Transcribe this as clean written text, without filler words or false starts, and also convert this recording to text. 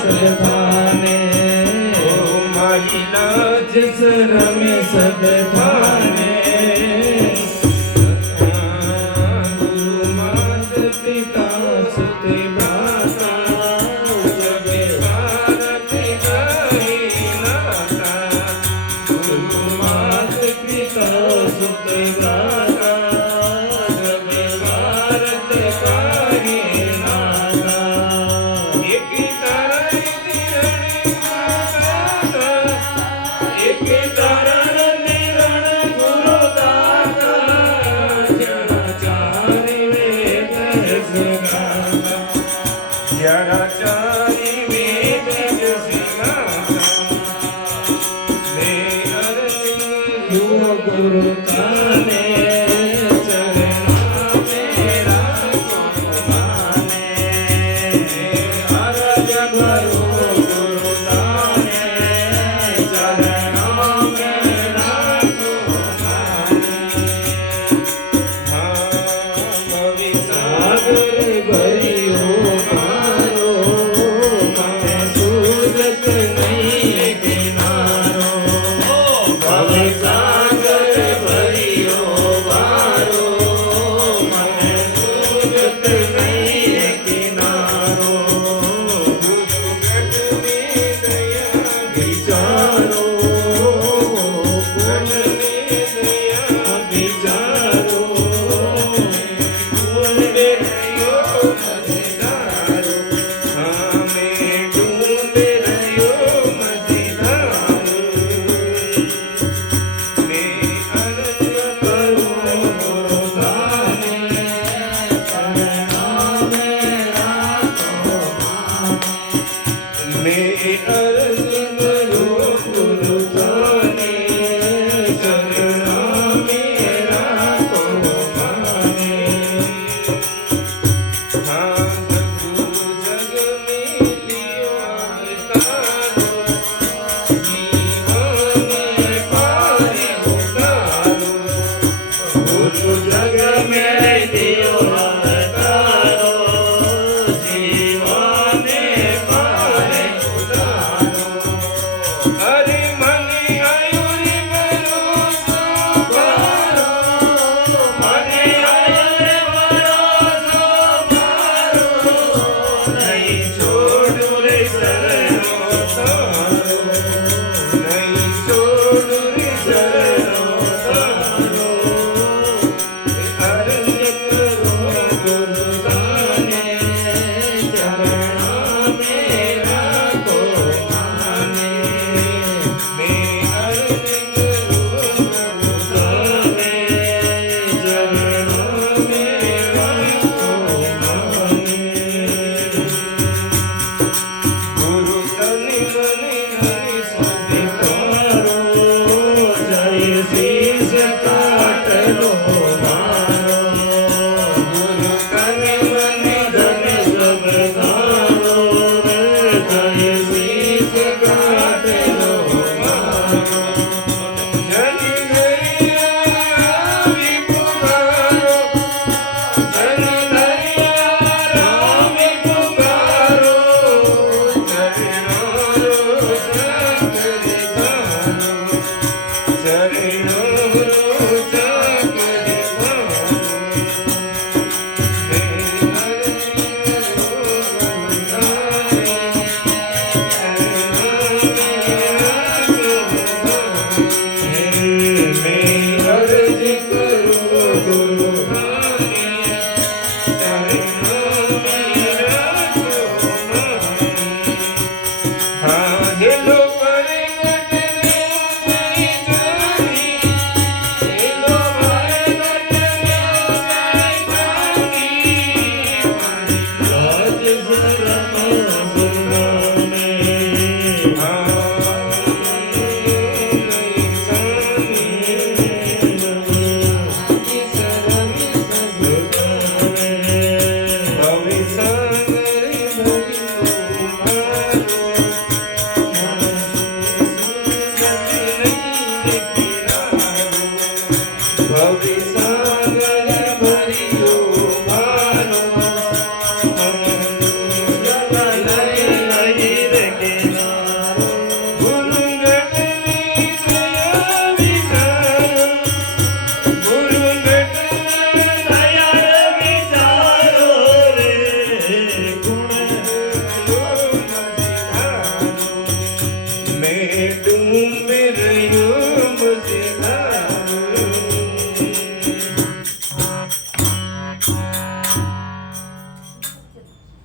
સદભાને મારી લાજ શરમે સદભાને ગુરુ માત પિતા સુતે ભ્રાતા જગે ભારત ગઈ નાતા ગુરુ માત પિતા સુતે ભ્રાતા જગે ભારત ગઈ નાતા એક તારા એક તારા નિરણ ગુરુ દાતા જરા ચારી વેદ જગાતા જરા ચારી વેદ જગાતા મે અરજી ગુરુ તાને ચરણા મેરા ગુરુ માને અરજ કરું ગુરુ તાને ચરણા મેરા ગુરુ માને સાગર ભર્યો મારો મને સુરત નહીં કિનારો ભવે સાગર ભર્યો મારો મને સુરત નહીં કિનારો વિચારો વિચારો ચરણા મેરા